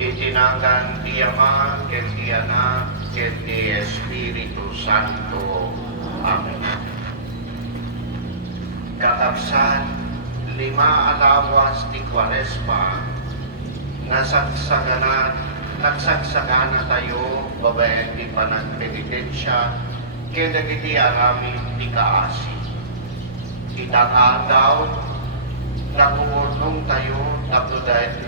Itinagan ti Ama, ket ti Anak, ket ti Espiritu Santo. Amen. Kakabsat, 5 alawas ti Kwaresma, nagsagsaga tayo, babayan ti panagpenitensya, ket dagiti aramid ti kaasi. Itangadaw, nagumurnong tayo,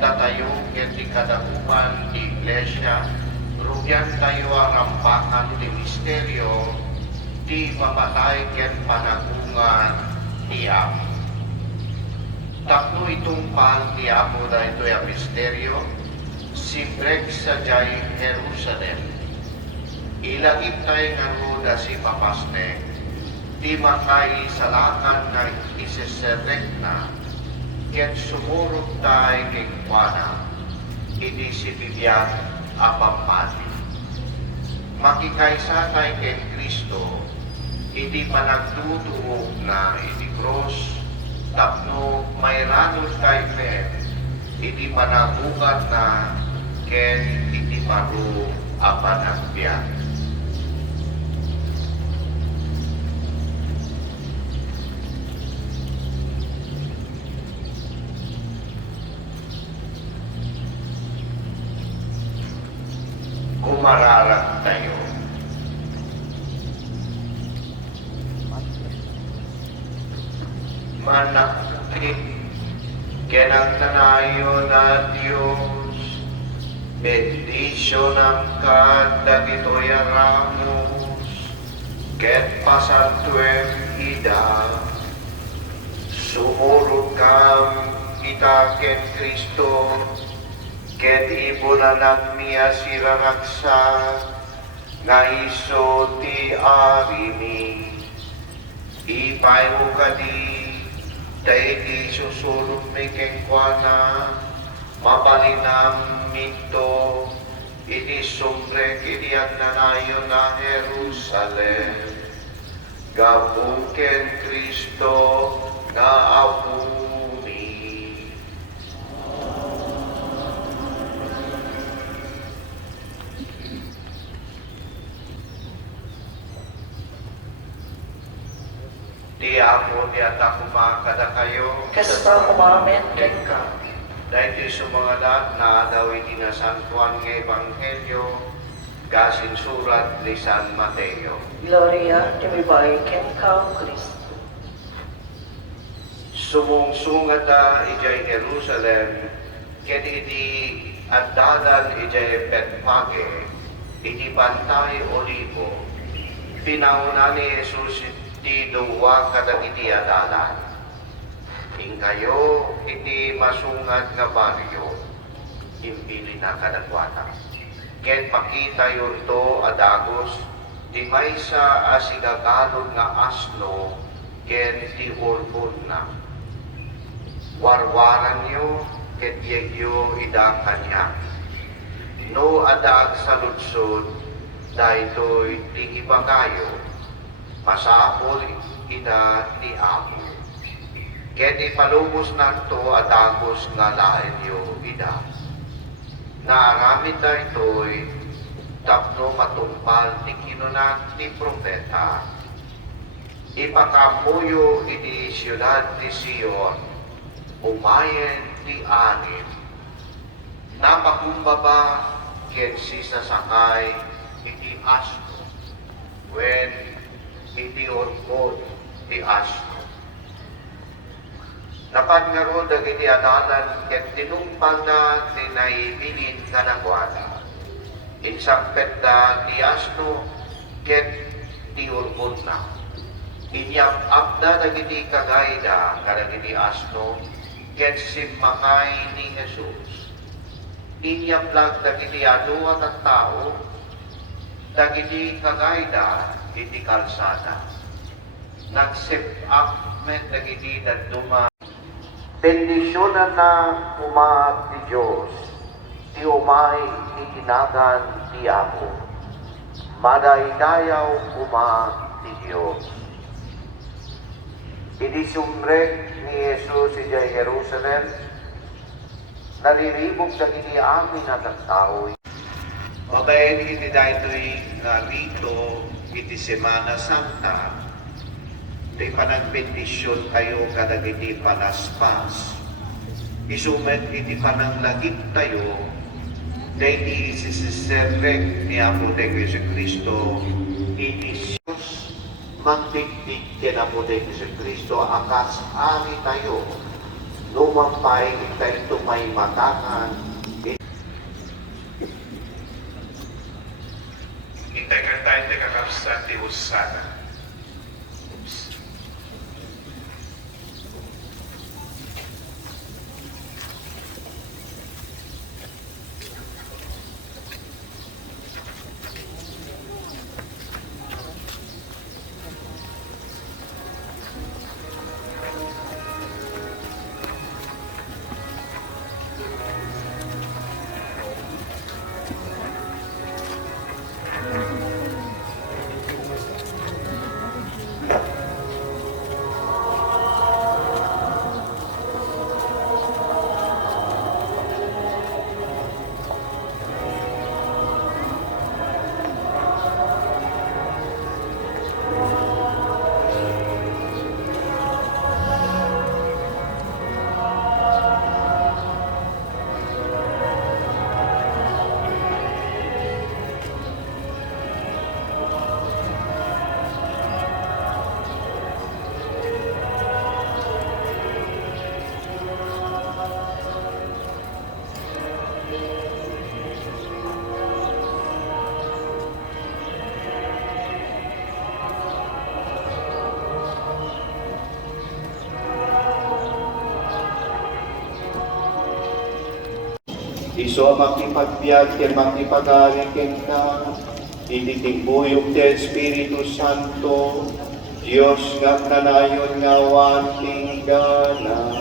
tayo, ket ti kadakupan ti Iglesia, rugyan tayo arampakan ti misteryo, ti mamatay ket panagungan ti Amo. Tapno itong paan ti Amo na ito yung misteryo, simbrek sa jay Jerusalem. Ilagip tayo nga ruda si Papasne, di makay salakan na isiserek na, ket sumurot tayo kay Kuana, hindi si Bibian apampati. Makikaysa tayo kay Kristo, hindi panagtutuog na hindi cross, tapno may ranod tayo pen, hindi panagugat na, ken hindi maru apanagbiyan. Kumararag tayo. Manakit, kenagtanayo na Diyos, bendisyon ang kadagitoy ramos, ket pasantuem ida, sumurot kam kita ken Kristo, ket ibunan ang miya siraraksa, nga iso ti arimi, ipay mo kadi, dahil di susulot may kengkwana, mabalinam minto, ini sumbrek ini ang nanayon na Jerusalem. Gabung ken Kristo na apuni. Di ako di ata kumakada kayo. Kasta kumamen ka. Dahil di sumangalat na daw itinasantuan ng Ebanghelyo, gasin surat ni San Mateo. Gloria timibay ken ka, Kristo. Sumungsungata ijay Jerusalem, ket iti addalan ijay Betfage, iti Bantay Olivo. Pinauna ni Jesus iti duwa kadagiti adalan. Kayo iti masungad nga baryo, impili na kadagwata. Ket makita yun to adagos, di may sa asigagalod nga asno, ket ti urbon na. Warwaran nyo, ket yegyo ida kanya. No adag sa lutsod, dahito'y ti ibagayo, pasapol ida ti Amo. Ket ipalubos nanto adagos nga laenyo ida. Naaramid na ito'y tapno matumpal ti kinunag ti propeta. Ipakamuyo iti siyudad ti Sion, umayen ti anib. Napakumbaba ket sisasakay iti asno, wen iti orkod ti asno. Napad nga ro dagiti adalan ket tinumpang na tinaibilin kadagwata. Insampet da ti asno ket ti urbon na. Inyap-ap da dagiti kagayda kadagiti asno ket simmakay ni Jesus. Inyap-lag dagiti adu at tao dagiti kagayda iti kalsada. Nagsip-up met dagiti daduma. Bendisyonan na umaat ti Diyos, ti umay itinagan ti Amo. Madaydayaw umaat ti Diyos. Idi sumrek ni Jesus ijay Jerusalem, nariribog sa kini amin at ang tao. Mabayan iti daytoy nga rito iti Semana Santa, di panagbentisyon tayo kadag iti panaspas. Isumet iti pananglagip tayo, na iti isisiserrek ni Apo de Jesucristo, iti Diyos, magdikdik ken Apo de Jesucristo, akas ari tayo, lumampay tayo tumay matangan, Itakan tayo kakapsan ti usana. Iso makipagbiag ken makipag-ari ken ka, ititingbuyog ti Espiritu Santo, Diyos nga kanayon nga wating gana.